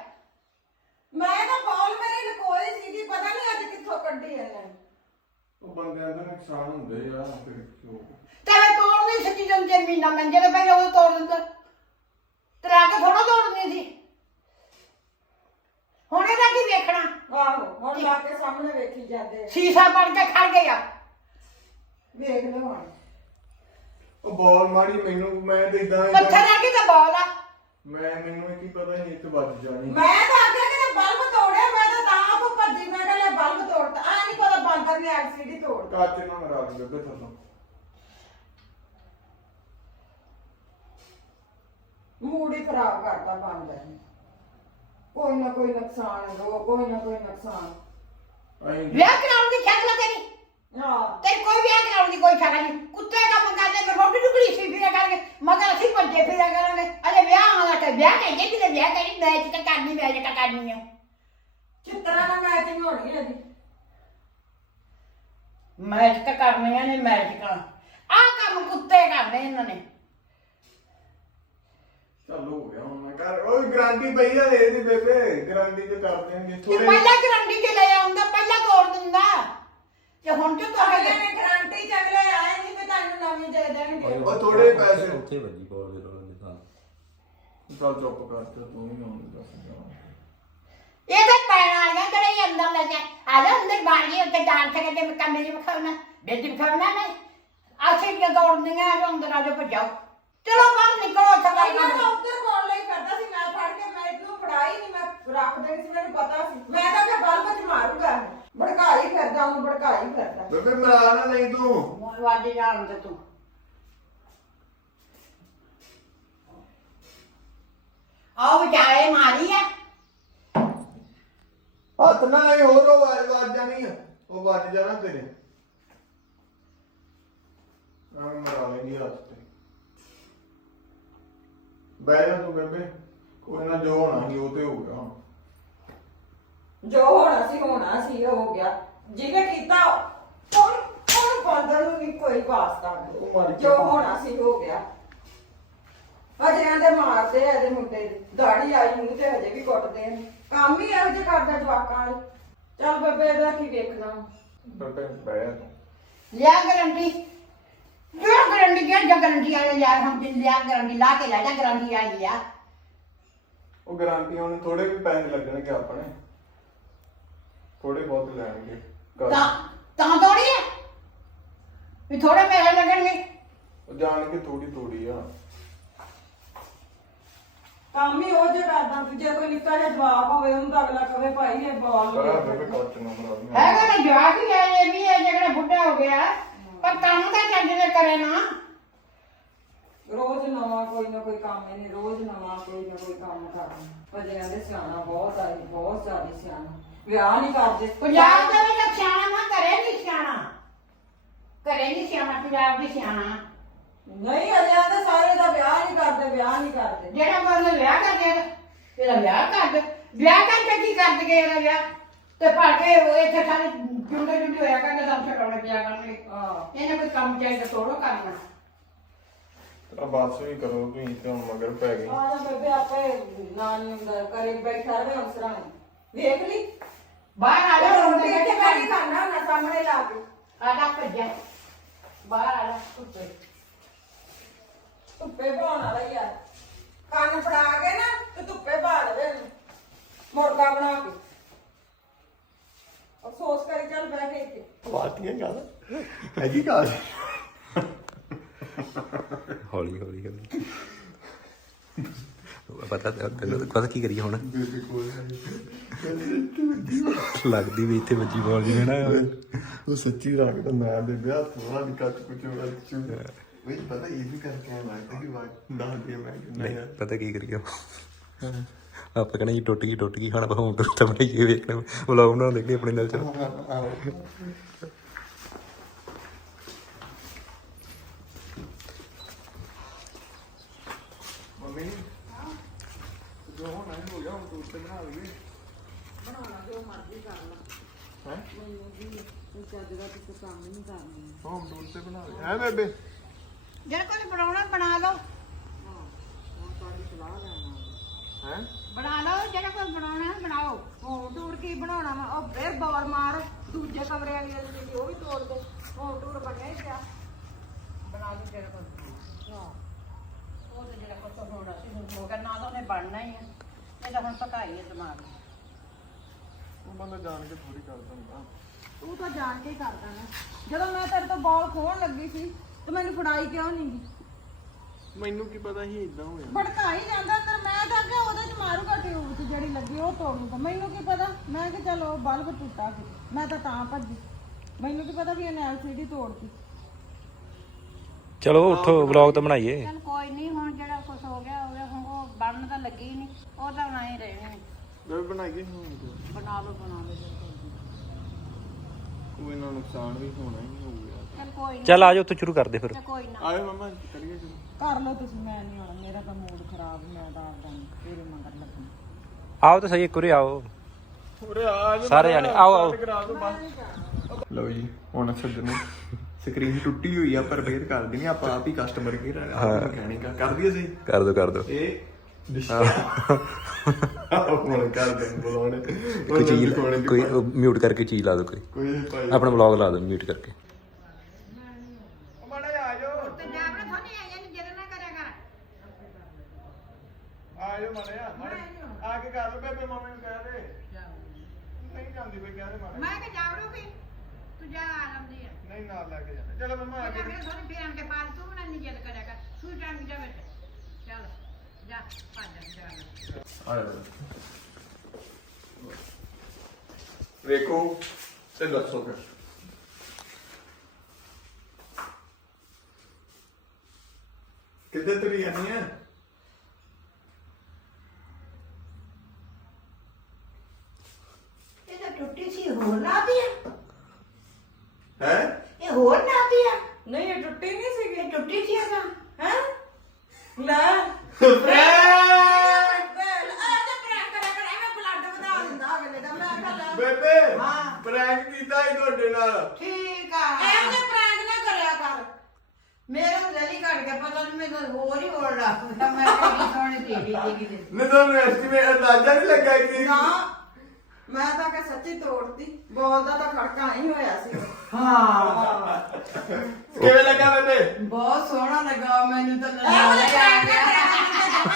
ਮੈਂ ਤਾਂ ਬਾਲ ਮੇਰੇ ਲਕੋਏ ਸੀਗੀ ਪਤਾ ਨਹੀਂ ਅੱਜ ਕਿੱਥੋਂ ਕੱਢੀ ਇਹਨੇ ਉਹ ਬੰਦਿਆਂ ਦਾ ਨੁਕਸਾਨ ਹੁੰਦੇ ਆ ਫਿਰ ਕਿਉਂ? ਤੇ ਮੈਂ ਤੋੜਨੀ ਸੱਚੀ ਜਨ ਜੇ ਮਹੀਨਾ ਮੰਜੇ ਤੇ ਪਏ ਉਹ ਤੋੜ ਦਿੰਦਾ। ਤੇ ਲਾ ਕੇ ਥੋੜਾ ਤੋੜਨੀ ਸੀ। ਹੁਣ ਇਹਦਾ ਕੀ ਵੇਖਣਾ? ਆਹੋ ਹੁਣ ਲਾ ਕੇ ਸਾਹਮਣੇ ਵੇਖੀ ਜਾਂਦੇ ਸ਼ੀਸ਼ਾ ਬਣ ਕੇ ਖੜ ਗਿਆ। ਵੇਖ ਲਓ ਹੁਣ। ਉਹ ਬਾਲ ਮਾੜੀ ਮੈਨੂੰ ਮੈਂ ਤੇ ਇਦਾਂ ਪੱਥਰ ਆ ਕੇ ਤਾਂ ਬਾਲ ਆ। ਮੈਂ ਮੈਨੂੰ ਕੀ ਪਤਾ ਨਹੀਂ ਇਹ ਚ ਵੱਜ ਜਾਣੀ। ਮੈਂ ਤਾਂ ਆਖਿਆ ਕਿ ਬਲਬ ਤੋੜਿਆ ਮੈਂ ਤਾਂ ਤਾਂ ਆਪ ਭੱਜੀ ਮੈਂ ਕਿਹਾ ਲੈ ਬਲਬ ਤੋੜਤਾ ਆ ਨਹੀਂ ਪਤਾ ਬਾਂਦਰ ਨੇ ਐਲਸੀਡੀ ਤੋੜ। ਕੱਚ ਨਾਲ ਮਰਾ ਦੂਗਾ ਬੇ ਥੱਲੋਂ। ਮੂਡ ਹੀ ਖਰਾਬ ਕਰਤਾ ਬਾਂਦਰ ਨੇ ਕੋਈ ਨਾ ਕੋਈ ਨੁਕਸਾਨ ਹੋ ਕੋਈ ਨਾ ਕੋਈ ਨੁਕਸਾਨ। ਵਿਆਹ ਕਰਾਉਣ ਦੀ ਸ਼ਕਲ ਤੇਰੀ। ਹਾਂ। ਤੇਰੀ ਕੋਈ ਵਿਆਹ ਕਰਾਉਣ ਦੀ ਕੋਈ ਸ਼ਕਲ ਨਹੀਂ। ਕੁੱਤੇ ਕੰਮ ਕਰਦੇ ਤੇ ਰੋਟੀ ਟੁਕੜੀ ਸੀ ਫਿਰਿਆ ਕਰਕੇ ਮਗਰ ਅਸੀਂ ਭੱਜੇ ਫਿਰਿਆ ਕਰਾਂਗੇ। ਅਰੇ ਵਿਆਹ ਆਲਾ ਤੇ ਵਿਆਹ ਕਹਿੰਦੇ ਕਿ ਵਿਆਹ ਕਰੀ ਮੈਚ ਤਾਂ ਕਰਨੀ ਮੈਚ ਤਾਂ ਕਰਨੀ ਆ। ਚਿੱਤਰਾਂ ਨਾਲ ਮੈਚਿੰਗ ਹੋਣੀ ਇਹਦੀ। ਮੈਚ ਤਾਂ ਕਰਨੀਆਂ ਨੇ ਮੈਚ ਕਰਾਂ। ਆਹ ਕੰਮ ਕੁੱਤੇ ਕਰਦੇ ਇਹਨਾਂ ਨੇ। ਚੱਲ ਹੋ ਗਿਆ ਹੁਣ ਮੈਂ ਕਰ ਉਹ ਗਾਰੰਟੀ ਪਈ ਆ ਇਹਦੀ ਬੇਬੇ। ਗਾਰੰਟੀ ਤੇ ਕਰ ਦੇਣਗੇ ਤੇ ਥੋੜੇ ਪਹਿਲਾਂ ਗਰੰਟੀ ਤੇ ਲੈ ਆਉਂਦਾ ਪਹਿਲਾਂ ਤੋੜ ਦਿੰਦਾ। ਤੇ ਹੁਣ ਤੇ ਅਗਲੇ ਨੇ ਗਾਰੰਟੀ ਚ ਅਗਲੇ ਆਏ ਨਹੀਂ ਵੀ ਤੁਹਾਨੂੰ ਨਵੀਂ ਦੇ ਦੇਣਗੇ। ਉਹ ਥੋੜੇ ਪੈਸੇ। ਉੱਥੇ ਵੱਜੀ ਬੋਲ ਫਿਰ ਉਹਨਾਂ ਦੇ ਤਾਂ ਚੱਲ ਚੁੱਪ ਕਰ ਤੇ ਤੂੰ ਹੀ ਆਉਂਦੀ ਦੱਸ ਜਾ। ਇਹ ਤਾਂ ਪੈਣ ਆ ਗਿਆ ਜਿਹੜੇ ਇਹ ਅੰਦਰ ਲੈ ਜਾ। ਆ ਜਾ ਅੰਦਰ ਬਾਹਰ ਗਈ ਉੱਤੇ ਡਾਂਸ ਕਰਦੇ ਮੈਂ ਕਮਰੇ 'ਚ ਵਿਖਾਉਣਾ। ਬੇਟੀ ਵਿਖਾਉਣਾ ਮੈਂ। ਆਸੇ ਕਿ ਦੌੜਨੀਆਂ ਆ ਜਾਓ ਅੰਦਰ ਆ ਜਾਓ। ਭੱਜਾਓ ਚਲੋ ਬਾਹਰ ਨਿਕਲੋ ਉੱਥੇ ਕਰ ਤਾਂ ਉੱਧਰ ਕੋਲ ਲਈ ਕਰਦਾ ਸੀ ਮੈਂ ਫੜ ਕੇ ਮੈਂ ਇਹਨੂੰ ਫੜਾਈ ਨਹੀਂ ਮੈਂ ਰੱਖ ਦੇਣੀ ਸੀ ਮੈਨੂੰ ਪਤਾ ਸੀ। ਮੈਂ ਤਾਂ ਕਿ ਬਲਬ ਚ ਮਾਰੂਗਾ ਭੜਕਾਈ ਫਿਰਦਾ ਉਹਨੂੰ ਭੜਕਾਈ ਫਿਰਦਾ। ਬੇਬੇ ਮਰਾ ਨਾ ਨਹੀਂ ਤੂੰ। ਵਾਦੇ ਜਾਣ ਤੇ ਤੂੰ। ਆਹ ਵਿਚਾਰੇ ਮਾਰੀ ਆ। ਹੱਥ ਨਾ ਇਹ ਹੋਰ ਉਹ ਵੱਜ ਵੱਜ ਜਾਣੀ ਆ। ਉਹ ਵੱਜ ਜਾਣਾ ਤੇਰੇ। ਆ ਮਰਾ ਲੈਂਦੀ ਹੱਥ ਤੇ। ਬਹਿ ਜਾ ਤੂੰ ਬੇਬੇ ਕੋਈ ਨਾ ਜੋ ਹੋਣਾ ਸੀ ਉਹ ਤੇ ਹੋ ਗਿਆ ਹੁਣ। ਜੋ ਹੋਣਾ ਸੀ ਹੋਣਾ ਸੀ ਹੋ ਗਿਆ। ਜਿਹਨੇ ਕੀਤਾ ਹੁਣ ਹੁਣ ਬੰਦਰ ਨੂੰ ਵੀ ਕੋਈ ਵਾਸਤਾ ਉਹ ਮਰ ਨਹੀਂ ਗਿਆ। ਜੋ ਹੋਣਾ ਸੀ ਹੋ ਗਿਆ। ਹਜੇ ਦੇ ਮਾਰਦੇ ਆ ਇਹਦੇ ਮੁੰਡੇ ਦੇ। ਦਾੜੀ ਆਈ ਮੂੰਹ ਤੇ ਹਜੇ ਵੀ ਕੁੱਟਦੇ ਨੇ ਕੰਮ ਹੀ ਇਹੋ ਜਿਹਾ ਕਰਦਾ ਜਵਾਕਾਂ ਵਾਲੇ। ਚੱਲ ਬੇਬੇ ਇਹਦਾ ਕੀ ਵੇਖਣਾ? ਬੇਬੇ ਬਹਿ ਜਾ ਤੂੰ। ਲਿਆ ਗਰੰਟੀ। ਜੋ ਗਰੰਟੀ ਕਿਹਾ ਜਾਂ ਗਰੰਟੀ ਵਾਲੇ ਲਿਆ। ਹੁਣ ਜਿੰਨ ਲਿਆ ਗਰੰਟੀ ਲਾ ਕੇ ਲੈ ਜਾ ਗਰੰਟੀ ਆਈ ਆ ਉਹ ਗਾਰੰਟੀ ਹੁਣ ਥੋੜੇ ਵੀ ਪੈਸੇ ਲੱਗਣਗੇ ਆਪਣੇ। ਥੋੜੇ ਬਹੁਤ ਲੈਣਗੇ। ਘਰ। ਤਾਂ ਤਾਂ ਤੋੜੀ ਆ ਵੀ ਥੋੜੇ ਪੈਸੇ ਲੱਗਣਗੇ? ਉਹ ਜਾਣ ਕੇ ਥੋੜੀ ਥੋੜੀ ਆ। ਕੰਮ ਹੀ ਉਹ ਜਿਹਾ ਕਰਦਾ ਵੀ ਜੇ ਕੋਈ ਨਿੱਕਾ ਜਿਹਾ ਜਵਾਕ ਹੋਵੇ ਉਹਨੂੰ ਤਾਂ ਅਗਲਾ ਕਵੇ ਭਾਈ ਇਹ ਬਾਲ ਬੜਾ ਵੇਖ। ਬੇਬੇ ਕੱਟ ਨਾ ਮਰਾ ਦੀ ਹੈਗਾ ਨਾ ਜਵਾਕ ਹੀ ਹੈ ਇਹ ਵੀ ਹੈ ਜਿਹੜਾ ਬੁੱਢਾ ਹੋ ਗਿਆ। ਪਰ ਕੰਮ ਤਾਂ ਚੱਜ ਦੇ ਕਰੇ ਨਾ। ਰੋਜ਼ ਨਵਾਂ ਕੋਈ ਨਾ ਕੋਈ ਕੰਮ ਇਹਨੇ ਰੋਜ਼ ਨਵਾਂ ਕੋਈ ਨਾ ਕੋਈ ਕੰਮ ਕਰਨਾ। ਭਜਿਆਂ ਦੇ ਸਿਆਣਾ ਬਹੁਤ ਆਈ ਬਹੁਤ ਜ਼ਿਆਦਾ ਸਿਆਣਾ। ਵਿਆਹ ਨਹੀਂ ਕਰਦੇ। ਪੰਜਾਬ ਦੇ ਵਿੱਚ ਸਿਆਣਾ ਨਾ ਕਰੇ ਨਹੀਂ ਸਿਆਣਾ। ਕਰੇ ਨਹੀਂ ਸਿਆਣਾ ਪੰਜਾਬ ਦੀ ਸਿਆਣਾ। ਨਹੀਂ ਅਜਿਹਾ ਤਾਂ ਸਾਰੇ ਦਾ ਵਿਆਹ ਨਹੀਂ ਕਰਦੇ ਵਿਆਹ ਨਹੀਂ ਕਰਦੇ। ਜਿਹੜਾ ਬੰਦਾ ਵਿਆਹ ਕਰ ਦੇਗਾ ਇਹਦਾ ਵਿਆਹ ਕਰ ਦੇ। ਵਿਆਹ ਕਰਕੇ ਕੀ ਕਰ ਦਗੇ ਇਹਦਾ ਵਿਆਹ? ਤੇ ਭਾ ਕੇ ਉਹ ਇੱਥੇ ਸਾਰੇ ਜੁੰਡੇ ਜੁੰਡੇ ਹੋਇਆ ਕਰਦੇ ਸਭ ਛਡਾਉਣੇ ਪਿਆ ਕਰਨਗੇ। ਹਾਂ। ਇਹਨੇ ਕੋਈ ਕੰਮ ਚਾਹੀਦਾ ਤੋੜੋ ਕਰਨਾ। ਆ ਬਸ ਵੀ ਕਰੋ ਤੁਸੀਂ ਤੇ ਹੁਣ ਮਗਰ ਪੈ ਗਏ। ਆ ਬੇਬੇ ਆਪੇ ਨਾ ਨਹੀਂ ਹੁੰਦਾ ਕਰੇ ਬੈਠਾ ਰਵੇ ਹੰਸਰਾਂ ਵੇਖ ਲਈ। ਬਾਹਰ ਆ ਜਾ ਰੋਂਦੇ ਰੋਟੀ ਇੱਥੇ ਬੈਠੀ ਖਾਣਾ ਨਾ ਸਾਹਮਣੇ ਲਾ ਕੇ। ਆ ਜਾ ਭੱਜਿਆ ਬਾਹਰ ਆ ਜਾ ਉੱਤੇ ਧੁੱਪੇ ਭਾਉਣ ਵਾਲਾ ਹੀ ਆ। ਕੰਨ ਫੜਾ ਕੇ ਨਾ ਤੇ ਧੁੱਪੇ ਭਾ ਇਹਨੂੰ ਮੁਰਗਾ ਬਣਾ ਕੇ। ਅਫਸੋਸ ਕਰੀ ਚੱਲ ਬਹਿ ਕੇ ਇੱਥੇ। ਪਾਰਟੀਆਂ ਗੱਲ ਹੈ ਕੀ ਗੱਲ? ਹੌਲੀ ਹੌਲੀ ਹੌਲੀ। ਪਤਾ ਤੈਨੂੰ ਤਾਂ ਪਤਾ ਕੀ ਕਰੀਏ ਹੁਣ? ਲੱਗਦੀ ਵੀ ਇੱਥੇ ਵੱਜੀ ਬੋਲ ਜੀ ਨਾ ਉਹ ਸੱਚੀ ਰੱਖਦਾ ਮੈਂ ਬੇਬੇ ਹੱਥ ਵਾਲਾ ਨਹੀਂ ਕੱਟ ਹੋਰ ਚੂ ਵਈ ਪਤਾ ਇਹ ਵੀ ਕਰਕੇ ਆਇਆ ਲੱਗਦਾ ਕਿ ਵਾਹ ਦੱਸ ਦੇ ਮੈਂ ਨਹੀਂ ਪਤਾ ਕੀ ਕਰੀਏ ਆਪਾਂ ਕਹਿੰਦੇ ਜੀ ਟੁੱਟ ਗਈ ਟੁੱਟ ਗਈ ਹੁਣ ਆਪਾਂ ਹੁਣ ਟੁੱਟ ਤਾਂ ਬਣਾਈਏ ਵੇਖਣਾ। ਵਲੌਗ ਬਣਾ ਲੈਣੇ ਆਪਣੇ ਨਾਲ ਚਲੋ ਮੰਮੀ ਜੋ ਹੋਣਾ ਹੈ ਹੋ ਗਿਆ ਹੁਣ ਤੂੰ ਤੇ ਬਣਾ ਲਈਏ ਬਣਾਉਣਾ ਜੋ ਮਰਜ਼ੀ ਕਰ ਲਾ ਹੈ ਮੈਨੂੰ ਵੀ ਚੱਜ ਦਾ ਕਿਸੇ ਕੰਮ ਨਹੀਂ ਕਰਨੀ ਹੋਮ ਟੂਰ ਤੇ ਬਣਾ ਲਈ ਹੈ ਬੇਬੇ? ਜਿਹੜਾ ਕੋਈ ਬਣਾਉਣਾ ਬਣਾ ਲਓ। ਹੁਣ ਤੁਹਾਡੀ ਸਲਾਹ ਲੈਣਾ। ਹੈ? ਬਣਾ ਲਓ ਜਿਹੜਾ ਕੋਈ ਬਣਾਉਣਾ ਬਣਾਓ। ਹੋਮ ਟੂਰ ਕੀ ਬਣਾਉਣਾ ਵਾ? ਉਹ ਫੇਰ ਬਾਲ ਮਾਰ ਦੂਜੇ ਕਮਰੇ ਵਾਲੀ ਵਾਲੀ ਉਹ ਵੀ ਤੋੜ ਦੇ। ਹੋਮ ਟੂਰ ਬਣਿਆ ਹੀ ਪਿਆ। ਬਣਾ ਲਓ ਜਿਹੜਾ ਕੋਈ ਹਾਂ। ਉਹ ਤੇ ਜਿਹੜਾ ਕੋਈ ਹੋਣਾ ਸੀ ਹੁਣ ਹੋ ਗਿਆ ਨਾ ਤਾਂ ਉਹਨੇ ਬਣਨਾ ਹੀ ਆ। ਇਹ ਤਾਂ ਹੁਣ ਪਕਾਈ ਹੈ ਦਿਮਾਗ ਉਹ ਬੰਦਾ ਜਾਣ ਕੇ ਥੋੜੀ ਕਰ ਦਿੰਦਾ ਤੂੰ ਤਾਂ ਜਾਣ ਕੇ ਹੀ ਕਰਦਾ ਨਾ ਜਦੋਂ ਮੈਂ ਤੇਰੇ ਤੋਂ ਬਾਲ ਖੋਣ ਲੱਗੀ ਸੀ ਤੇ ਮੈਨੂੰ ਫੜਾਈ ਕਿਉਂ ਨਹੀਂ ਗਈ? ਮੈਨੂੰ ਕੀ ਪਤਾ ਸੀ ਇਦਾਂ ਹੋਇਆ। ਭੜਕਾ ਹੀ ਜਾਂਦਾ ਅੰਦਰ ਮੈਂ ਤਾਂ ਅੱਗੇ ਉਹਦੇ ਚ ਮਾਰੂਗਾ ਟਿਊਬ ਚ ਜਿਹੜੀ ਲੱਗੀ ਉਹ ਤੋੜੂਗਾ। ਮੈਨੂੰ ਕੀ ਪਤਾ? ਮੈਂ ਕਿ ਚਲੋ ਬਲਬ ਟੁੱਟਾ ਸੀ। ਮੈਂ ਤਾਂ ਤਾਂ ਭੱਜੀ। ਮੈਨੂੰ ਕੀ ਪਤਾ ਵੀ ਇਹਨੇ ਐਲਸੀਡੀ ਤੋੜਤੀ। ਚਲੋ ਉੱਠੋ ਵਲੌਗ ਤਾਂ ਬਣਾਈਏ। ਚੱਲ ਕੋਈ ਨਹੀਂ ਹੁਣ ਜਿਹੜਾ ਕੁਝ ਹੋ ਗਿਆ ਹੋ ਗਿਆ। ਹੁਣ ਉਹ ਬਣਨ ਤਾਂ ਲੱਗੀ ਨਹੀਂ ਉਹ ਤਾਂ ਬਣਾਈ ਹੁਣ ਤੇ। ਬਣਾ ਲਓ ਬਣਾ ਲਓ। ਜੇ ਕੋਈ ਨੀ। ਕੋਈ ਨਾ ਨੁਕਸਾਨ ਵੀ ਹੋਣਾ ਹੀ ਹੋਊਗਾ ਚੱਲ ਕੋਈ ਨਹੀਂ ਚੱਲ ਆਜੋ ਉੱਥੋਂ ਸ਼ੁਰੂ ਕਰਦੇ ਫਿਰ। ਕੋਈ ਨਾ। ਆਏ ਮਮਾ ਕਰੀਏ ਸ਼ੁਰੂ। ਕਰ ਲਓ ਤੁਸੀਂ ਮੈਂ ਨਹੀਂ ਆਉਣਾ। ਮੇਰਾ ਤਾਂ ਮੂਡ ਖਰਾਬ ਮੈਂ ਤਾਂ ਆਪਦਾ ਨਹੀਂ ਤੇਰੇ ਮਗਰ ਲੱਗਣਾ। ਆਓ ਤਾਂ ਸਹੀ ਇੱਕ ਆਓ। ਉਰੇ ਆ ਜਾ ਸਾਰੇ ਜਾਣੇ, ਆਓ, ਆਓ। ਕਰਾ ਲਓ ਜੀ ਹੁਣ ਸੱਜਣ ਸਕਰੀਨ ਟੁੱਟੀ ਹੋਈ ਆ ਪਰ ਰਿਪੇਅਰ ਕਰ ਦੇਣੀ ਆਪਾਂ ਆਪ ਹੀ ਕਸਟਮਰ ਕੇਅਰ ਆਪ ਨੂੰ ਕਹਿਣੀ ਕਾ ਕਰ ਦਈਏ ਸਹੀ ਕਰ ਦੋ ਕਰ ਦੋ। ਇਹ ਹੁਣ ਕਰ ਦੇ ਬੁਲਾਉਣੇ ਕੋਈ ਚੀਜ਼ ਕੋਈ ਮਿਊਟ ਕਰਕੇ ਚੀਜ਼ ਲਾ ਦਿਓ ਕੋਈ। ਕੋਈ ਭਾਈ। ਆਪਣਾ ਵਲੌਗ ਲਾ ਦਿਓ ਮਿਊਟ ਕਰਕੇ। ਮਾੜਾ ਜਿਹਾ ਆ ਕੇ ਕਰ ਲਓ ਬੇਬੇ ਮੰਮੀ ਨੂੰ ਕਹਿ ਦੇ। ਨਹੀਂ ਜਾਂਦੀ ਬਈ ਕਹਿ ਦੇ ਮਾੜਾ ਮੈਂ ਕਿ ਜਾਵੜੂਗੀ ਤੂੰ ਜਾ ਆ ਜਾਂਦੀ ਹੈ ਨਹੀਂ ਨਾਲ ਲੈ ਕੇ ਜਾਣਾ। ਚਲੋ ਮੰਮਾ ਆ ਕੇ ਥੋੜੀ ਫੇਰ ਕੇ ਪਾਲ ਤੂੰ ਨਾ ਨਹੀਂ ਜਦ ਕਰਿਆ ਕਰ। ਤੂੰ ਟੰਗ ਜਾ ਵਿੱਚ ਚੱਲ। ਵੇਖੋ ਤੇ ਦੱਸੋ ਫਿਰ। ਕਿੱਥੇ ਤੁਰੀ ਜਾਨੀ ਆ ਇਹ ਤਾਂ ਟੁੱਟੀ ਸੀ ਹੋਰ ਨਾ ਦੀ ਹੈ? ਇਹ ਹੋਰ ਨਾ ਦੀ ਨਹੀਂ ਇਹ ਟੁੱਟੀ ਨਹੀਂ ਸੀਗੀ। ਇਹ ਟੁੱਟੀ ਸੀ ਹੈ? ਲੈ। ਪ੍ਰੈਂਕ ਬੇਲ ਆ ਤੇ ਪ੍ਰੈਂਕ ਕਰਿਆ ਕਰ ਐਵੇਂ ਬਲੱਡ ਵਧਾ ਦਿੰਦਾ ਅਗਲੇ ਦਾ ਮੈਂ ਕਿਹਾ ਲੈ ਬੇਬੇ ਹਾਂ। ਪ੍ਰੈਂਕ ਕੀਤਾ ਹੀ ਤੁਹਾਡੇ ਨਾਲ। ਠੀਕ ਆ ਐਵੇਂ ਤੇ ਪ੍ਰੈਂਕ ਨਾ ਕਰਿਆ ਕਰ ਮੇਰੇ ਨੂੰ ਜਲੀ ਘੜ ਗਿਆ ਪਤਾ ਨਹੀਂ ਮੈਨੂੰ ਹੋਰ ਹੀ ਹੋਰ ਰੱਖਦਾ ਮੈਂ ਕਿੰਨੀ ਸੋਹਣੀ ਤੇਰੀ ਜੀ ਕਿਤੇ ਨਹੀਂ ਤੁਹਾਨੂੰ ਐਸਟੀਮੇਟ ਅੰਦਾਜ਼ਾ ਨਹੀਂ ਲੱਗਾ ਕਿ ਨਾ ਮੈਂ ਤਾਂ ਕਿ ਸੱਚੀ ਤੋੜਦੀ ਬੋਲਦਾ ਤਾਂ ਖੜਕਾ ਨਹੀਂ ਹੋਇਆ ਸੀ। ਹਾਂ। ਕਿਵੇਂ ਲੱਗਾ ਬੇਬੇ? ਬਹੁਤ ਸੋਹਣਾ ਲੱਗਾ ਮੈਨੂੰ ਤਾਂ ਐਵੇਂ ਕਰ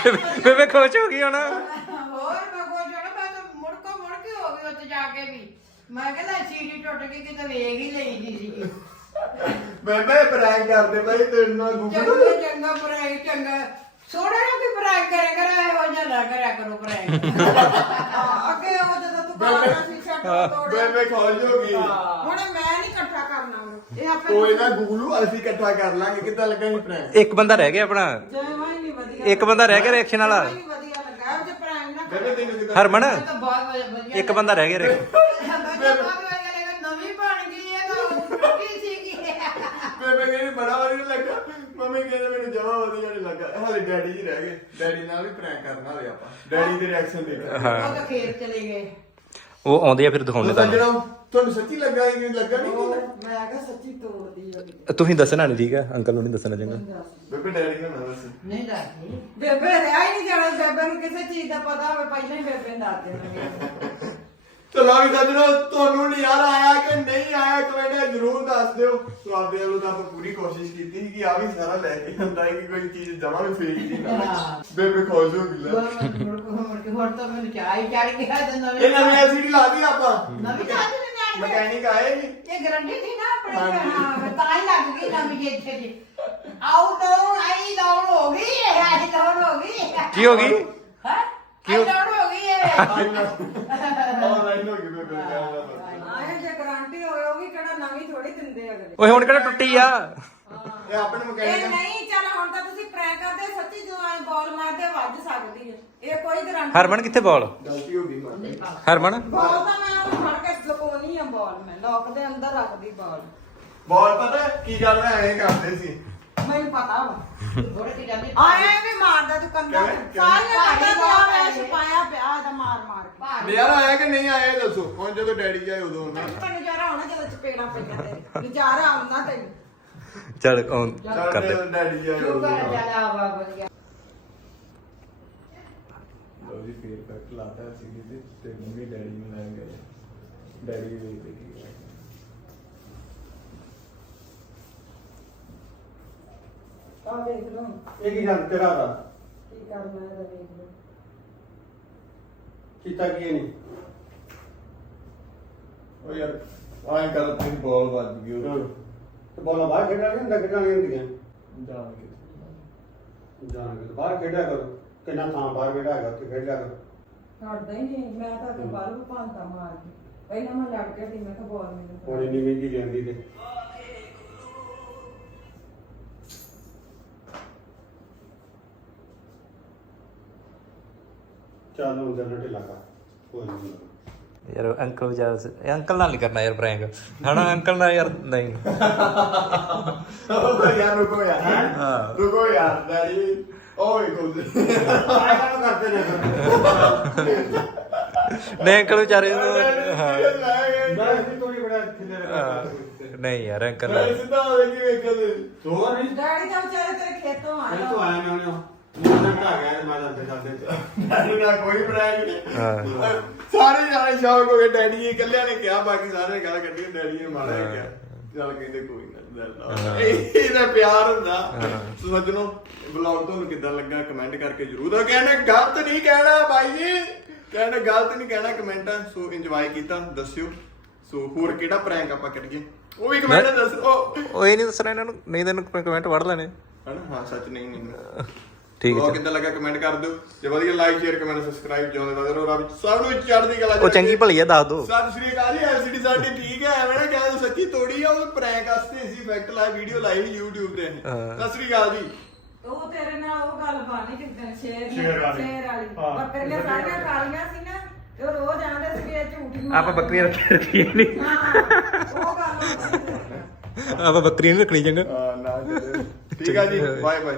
ਬੇਬੇ ਖੁਸ਼ ਹੋ ਗਈ ਹੁਣ? ਹੋਰ ਮੈਂ ਕੋ ਜਣਾ ਮੈਂ ਤਾਂ ਮੁੜ ਕੋ ਮੁੜ ਕੇ ਹੋ ਗਈ ਉੱਥੇ ਜਾ ਕੇ ਵੀ। ਮੈਂ ਕਹਿੰਦਾ ਸੀੜੀ ਟੁੱਟ ਗਈ ਕਿਤੇ ਵੇਖ ਹੀ ਲਈ ਦੀ ਸੀ। ਬੇਬੇ ਪ੍ਰੈਂਕ ਕਰਦੇ ਭਾਈ ਤੇਰੇ ਨਾਲ ਚੰਗਾ ਗੁੱਗੂ ਚੰਗਾ ਪਰਾਈ ਚੰਗਾ। ਸੋਹਣਾ ਨਾ ਵੀ ਪਰਾਈ ਕਰੇ ਕਰੇ ਇਹੋ ਜਿਹਾ ਨਾ ਕਰਿਆ ਕਰੋ ਪਰਾਈ ਹਾਂ, ਅੱਗੇ ਉਹ ਤੂੰ ਤੋੜਿਆ। ਬੇਬੇ ਖੋਜ ਹੋ ਗਈ ਹੁਣ ਮੈਂ ਨਹੀਂ ਇਕੱਠਾ ਕਰਨਾ ਉਹਨੂੰ। ਇਹ ਆਪੇ ਕੋਈ ਨਾ ਗੁਗਲੂ ਅਸੀਂ ਇਕੱਠਾ ਕਰ ਲਾਂਗੇ। ਕਿੱਦਾਂ ਲੱਗਾ ਸੀ ਪ੍ਰੈਂਕ ਇੱਕ ਬੰਦਾ ਰਹਿ ਗਿਆ ਆਪਣਾ। ਜਮਾ ਹੀ ਨਹੀਂ ਵਧੀਆ ਇੱਕ ਬੰਦਾ ਰਹਿ ਗਿਆ ਰਿਐਕਸ਼ਨ ਵਾਲਾ। ਜਮਾਂ ਹੀ ਨਹੀਂ ਵਧੀਆ ਲੱਗਾ। ਜੇ ਪ੍ਰੈਂਕ ਨਾ ਬੇਬੇ ਤੈਨੂੰ ਕਿੱਦਾਂ ਹਰਮਨ ਤਾਂ ਬਹੁਤ ਵਧੀਆ ਇੱਕ ਬੰਦਾ ਰਹਿ ਗਿਆ ਰੇ ਨਵੀਂ ਬਣ ਗਈ ਹੈ ਤਾਂ। ਉਹ ਟੁੱਟੀ ਸੀਗੀ ਬੇਬੇ ਕਹਿੰਦੀ ਬੜਾ ਵਧੀਆ ਲੱਗਾ। ਮੰਮੀ ਕਹਿੰਦੇ ਮੈਨੂੰ ਜਮਾ ਵਧੀਆ ਨਹੀਂ ਲੱਗਾ। ਹਾਲੇ ਡੈਡੀ ਜੀ ਰਹਿ ਗਏ। ਡੈਡੀ ਨਾਲ ਵੀ ਪ੍ਰੈਂਕ ਕਰਨ ਵਾਲੇ ਆਪਾਂ। ਡੈਡੀ ਦੇ ਰਿਐਕਸ਼ਨ ਦੇ ਉਹ ਤਾਂ ਖੇਤ ਚਲੇ ਗਏ। ਉਹ ਆਉਂਦੇ ਆ ਫਿਰ ਦਿਖਾਉਂਦੇ ਤੁਹਾਨੂੰ। ਸੱਜਣੋ ਤੁਹਾਨੂੰ ਸੱਚੀ ਲੱਗਾ ਕਿ ਲੱਗਾ ਨਹੀਂ ਮੈਂ ਕਿਹਾ ਸੱਚੀ ਤੋੜਦੀ ਉਹਦੀ ਤੁਸੀਂ ਦੱਸਣਾ ਨਹੀਂ ਠੀਕ ਹੈ? ਅੰਕਲ ਨੂੰ ਨਹੀਂ ਦੱਸਣਾ ਚੰਗਾ। ਬੇਬੇ ਡੈਡੀ ਨੂੰ ਨਾ ਦੱਸ। ਨਹੀਂ ਦੱਸਦੀ ਬੇਬੇ ਰਹਿ ਹੀ ਨਹੀਂ ਜਾਣਾ। ਬੇਬੇ ਨੂੰ ਕਿਸੇ ਚੀਜ਼ ਦਾ ਪਤਾ ਹੋਵੇ ਪਹਿਲਾਂ ਹੀ ਬੇਬੇ ਨੂੰ ਦੱਸ ਦੇਣਾ। ਚਲੋ ਵੀ ਸੱਜਣੋ ਤੁਹਾਨੂੰ ਨਜ਼ਾਰਾ ਆਇਆ ਕਿ ਨਹੀਂ ਆਇਆ ਕਮੈਂਟ ਜ਼ਰੂਰ ਦੱਸ ਦਿਓ। ਸੋ ਆਪਦੇ ਵੱਲੋਂ ਤਾਂ ਆਪਾਂ ਪੂਰੀ ਕੋਸ਼ਿਸ਼ ਕੀਤੀ ਸੀ ਕਿ ਆ ਵੀ ਸਾਰਾ ਲੈ ਕੇ ਆਂਦਾ ਹੈ ਕਿ ਕੋਈ ਚੀਜ਼ ਜਮਾ ਵੀ ਫੇਕ ਨਹੀਂ ਨਾ ਹਾਂ। ਬੇਬੇ ਖੁਸ਼ ਹੋ ਗਈ ਲੈ ਹੁਣ ਤਾਂ ਮੈਨੂੰ ਚਾਹ ਹੀ ਚੜ ਗਿਆ ਤੇ ਨਵੇਂ ਇਹ ਨਵੀਂ ਐਲਸੀਡੀ ਲਾ ਦੀ ਆਪਾਂ। ਨਵੀਂ ਚਾਹ ਤੇ ਜਾਣ ਮਕੈਨਿਕ ਆਏ ਨੀ। ਇਹ ਗਰੰਟੀ ਸੀ ਨਾ ਆਪਣੇ ਹਾਂਜੀ। ਹਾਂ ਤਾਂ ਹੀ ਲੱਗ ਗਈ ਨਵੀਂ ਜੀ ਇੱਥੇ ਜੀ ਆਉ ਡਾਊਨ ਆਈ ਡਾਊਨ ਹੋ ਗਈ ਇਹ ਆਈ ਡਾਊਨ ਹੋ ਗਈ। ਕੀ ਹੋ ਗਈ? ਹੈ? ਕੀ ਕੀ ਹੋ- ਡਾਊਨ ਹੋ ਗਈ ਇਹ ਆਨਲਾਈਨ ਹੋ ਗਈ ਬੇਬੇ ਕਹਿੰਦਾ ਆਏ ਜੇ ਗਾਰੰਟੀ ਹੋਵੇ ਉਹ ਵੀ ਕਿਹੜਾ ਨਵੀਂ ਥੋੜੀ ਦਿੰਦੇ ਅਗਲੇ। ਓਏ ਹੁਣ ਕਿਹੜਾ ਟੁੱਟੀ ਆ? ਇਹ ਆਪਣੇ ਇਹ ਮਕੈਨਿਕ ਨਹੀਂ ਚੱਲ ਹੁਣ ਤਾਂ ਤੁਸੀਂ ਪ੍ਰੈਂਕ ਕਰਦੇ ਸੱਚੀ ਜਦੋਂ ਐ ਬਾਲ ਮਾਰਦੇ ਵੱਜ ਸਕਦੀ ਹੈ ਇਹ ਕੋਈ ਗਾਰੰਟੀ ਹਰਮਨ ਕਿੱਥੇ ਬਾਲ ਗਲਤੀ ਹੋ ਗਈ ਮਾਂ ਹਰਮਨ? ਬਾਲ ਤਾਂ ਮੈਂ ਉਹਨੂੰ ਫੜ ਕੇ ਲਗਾਉਣੀ ਆ ਬਾਲ ਮੈਂ। ਲੋਕ ਦੇ ਅੰਦਰ ਰੱਖਦੀ ਬਾਲ ਬਾਲ ਪਤਾ ਕੀ ਗੱਲ ਹੈ ਐਂ ਕਰਦੇ ਸੀ ਮੈਨੂੰ ਪਤਾ ਵਾ। ਥੋੜੇ ਕਿ ਜਾਂਦੇ ਆਏ ਵੀ ਮਾਰਦਾ ਤੂੰ ਕੰਦਾ ਕਿਵੇਂ? ਸਾਰੀਆਂ ਭਾਰੀ ਕੰਦਾ ਬਾਲ ਪਿਆ ਹੈ। ਛਪਾਇਆ ਪਿਆ ਇਹਦਾ ਮਾਰ ਮਾਰ ਕੇ। ਭਾਰ। ਨਜ਼ਾਰਾ ਆਇਆ ਕਿ ਨਹੀਂ ਆਇਆ ਇਹ ਦੱਸੋ? ਹੁਣ ਜਦੋਂ ਡੈਡੀ ਜਾਏ ਉਦੋਂ ਨਾ ਤੈਨੂੰ ਨਜ਼ਾਰਾ ਆਉਣਾ ਜਦੋਂ ਚਪੇੜਾ ਪਈਆਂ ਤੇਰੇ ਨਜ਼ਾਰਾ ਆਉਣਾ ਤੈਨੂੰ। ਆਉਣ ਚੱਲ ਕਰ ਦੇ। ਜਦੋਂ ਡੈਡੀ ਜੋ ਉਦੋਂ ਕਰ ਜ਼ਿਆਦਾ ਆਵਾ ਵਧੀਆ। ਲੋ ਜੀ ਫੇਰ ਤੱਕ ਲਾਤਾ ਸੀ ਤੇ ਤੇ ਮੰਮੀ ਡੈਡੀ ਨੂੰ ਲੈ ਗਏ। ਡੈਡੀ ਵੀ ਵੇਖ ਕੇ ਗਏ ਆ ਵੇਖ ਲਓ। ਇਹ ਕੀ ਗੱਲ ਤੇਰਾ ਦਾ? ਕੀ ਕਰਨਾ ਇਹਦਾ ਵੇਖ ਲਓ। ਕੀਤਾ ਕੀ ਨਹੀਂ ਉਹ ਯਾਰ ਆਏ ਕਰ ਤੇ ਬਾਲ ਵੱਜ ਗਈ ਉਹ ਤੇ ਬੋਲਾ ਬਾਹਰ ਖੇਡਣਾ ਨਹੀਂ ਹੁੰਦਾ ਖੇਡਣਾ ਨਹੀਂ ਹੁੰਦੀਆਂ? ਜਾਣ ਕੇ ਜਾਣ। ਕੇ ਬਾਹਰ ਖੇਡਿਆ ਕਰੋ। ਕਿੰਨਾ ਥਾਂ ਬਾਹਰ ਖੇਡਿਆ ਹੈਗਾ ਉੱਥੇ ਖੇਡ ਲਿਆ ਕਰੋ। ਹਟਦਾ ਹੀ ਨਹੀਂ ਮੈਂ ਤਾਂ ਕਿ ਬਾਹਰ ਭਾਂਤਾ ਮਾਰ ਕੇ। ਪਹਿਲਾਂ ਮੈਂ ਲੜ ਕੇ ਸੀ ਮੈਂ ਕਿਹਾ ਬਾਲ ਮੈਨੂੰ। ਹੁਣ ਇੰਨੀ ਮਹਿੰਗੀ ਲੈਂਦੀ ਤੇ। ਚੱਲ ਹੁਣ ਜਨਰੇਟ ਕੋਈ ਨਹੀਂ ਯਾਰ ਅੰਕਲ ਵਿਚਾਰ ਅੰਕਲ ਨਾਲ ਨਹੀਂ ਕਰਨਾ ਯਾਰ ਪ੍ਰੈਂਕ ਹਨਾ ਅੰਕਲ ਨਾਲ ਯਾਰ ਨਹੀਂ। ਉਹ ਯਾਰ ਰੁਕੋ ਯਾਰ। ਰੁਕੋ ਯਾਰ ਡੈਡੀ। ਓਏ ਕੋਲ ਆਏ ਕੰਮ ਕਰਦੇ ਨੇ ਨਹੀਂ ਅੰਕਲ ਵਿਚਾਰੇ ਨੂੰ ਹਾਂ। ਮੈਂ ਬੜਾ। ਨਹੀਂ ਯਾਰ ਅੰਕਲ ਨਾਲ ਸਿੱਧਾ ਹੋ ਤੇ ਹੋਰ? ਨਹੀਂ ਡੈਡੀ ਤਾਂ ਵਿਚਾਰੇ ਤੇਰੇ ਖੇਤੋਂ ਆਇਆ ਤੋਂ ਆਇਆ ਮੈਂ ਉਹਨੇ। ਮੈਂ ਘਟਾ ਗਿਆ ਤੇ ਮੈਂ ਅੰਦਰ ਜਾਂਦੇ ਡੈਡੀ ਦਾ ਕੋਈ ਪ੍ਰੈਂਕ ਹਾਂ। ਨਹੀਂ ਸਾਰੇ ਜਾਣੇ ਸ਼ੌਕ ਹੋ ਗਏ ਡੈਡੀ ਨੇ ਇਕੱਲਿਆਂ ਨੇ ਕਿਹਾ ਬਾਕੀ ਸਾਰੇ ਨੇ ਗੱਲ ਕੱਢੀ ਡੈਡੀ ਨੇ ਮਾੜਾ ਜਿਹਾ ਕਿਹਾ ਚੱਲ ਕਹਿੰਦੇ ਕੋਈ ਨਾ ਹਾਂ। ਇਹ- ਇਹਦਾ ਪਿਆਰ ਹੁੰਦਾ ਸੋ ਸੱਜਣੋ ਵਲੌਗ ਤੁਹਾਨੂੰ ਕਿੱਦਾਂ ਲੱਗਾ ਕਮੈਂਟ ਕਰਕੇ ਜਰੂਰ ਦੱਸੋ ਕਹਿੰਦੇ ਗਲਤ ਨਹੀਂ ਕਹਿਣਾ ਬਾਈ ਜੀ ਕਹਿੰਦੇ ਗਲਤ ਨਹੀਂ ਕਹਿਣਾ ਕਮੈਂਟਾਂ ਸੋ ਇੰਜੋਏ ਕੀਤਾ ਦੱਸਿਓ ਸੋ ਹੋਰ ਕਿਹੜਾ ਪ੍ਰੈਂਕ ਆਪਾਂ ਕਰੀਏ ਉਹ ਵੀ ਕਮੈਂਟ ਦੱਸੋ ਉਹ ਇਹ ਨਹੀਂ ਦੱਸਣਾ ਇਹਨਾਂ ਨੂੰ ਨਹੀਂ ਤੈਨੂੰ ਕਮੈਂਟ ਵੜ ਲੈਣੇ ਹਨਾ ਹਾਂ ਸੱਚ ਨਹੀਂ ਨਹੀਂ ਠੀਕ ਹੈ ਕਿੱਦਾਂ ਲੱਗਾ ਕਮੈਂਟ ਕਰ ਦਿਓ। ਜੇ ਵਧੀਆ ਲਾਈਕ ਸ਼ੇਅਰ ਕਮੈਂਟ ਸਬਸਕ੍ਰਾਈਬ ਜਿਉਂਦੇ ਰਹੋ ਰੋ ਰੱਬ ਸਭ ਨੂੰ ਚੜ੍ਹਦੀ ਕਲਾ ਚ ਉਹ ਚੰਗੀ ਭਲੀ ਆ ਦੱਸ ਦਿਓ ਸਤਿ ਸ਼੍ਰੀ ਅਕਾਲ ਜੀ ਐਲਸੀਡੀ ਸਾਡੀ ਠੀਕ ਹੈ ਐਵੇਂ ਨਾ ਕਹਿੰਦੇ ਸੱਚੀ ਤੋੜੀ ਆ ਉਹ ਪ੍ਰੈਂਕ ਵਾਸਤੇ ਅਸੀਂ ਇਫੈਕਟ ਲਾਈ ਵੀਡੀਓ ਲਾਈ YouTube ਤੇ ਸਤਿ ਸ਼੍ਰੀ ਅਕਾਲ ਜੀ। ਉਹ ਤੇਰੇ ਨਾਲ ਉਹ ਗੱਲ ਬਾਣੀ ਕਿਦਾਂ ਸ਼ੇਰ ਸ਼ੇਰ ਵਾਲੀ। ਸ਼ੇਰ ਵਾਲੀ। ਹਾਂ। ਬੱਕਰੀਆਂ ਸਾਰੀਆਂ ਕਾਲੀਆਂ ਸੀ ਨਾ ਉਹ ਰੋਜ਼ ਆਉਂਦੇ ਸੀਗੇ ਝੂਠੀ ਆਪਾਂ ਬੱਕਰੀਆਂ ਰੱਖੀ ਨਹੀਂ ਉਹ ਗੱਲ ਆਪਾਂ ਬੱਕਰੀਆਂ ਨਹੀਂ ਰੱਖਣੀ ਚੰਗਾ। ਹਾਂ, ਨਾ ਠੀਕ ਆ ਜੀ ਬਾਏ ਬਾਏ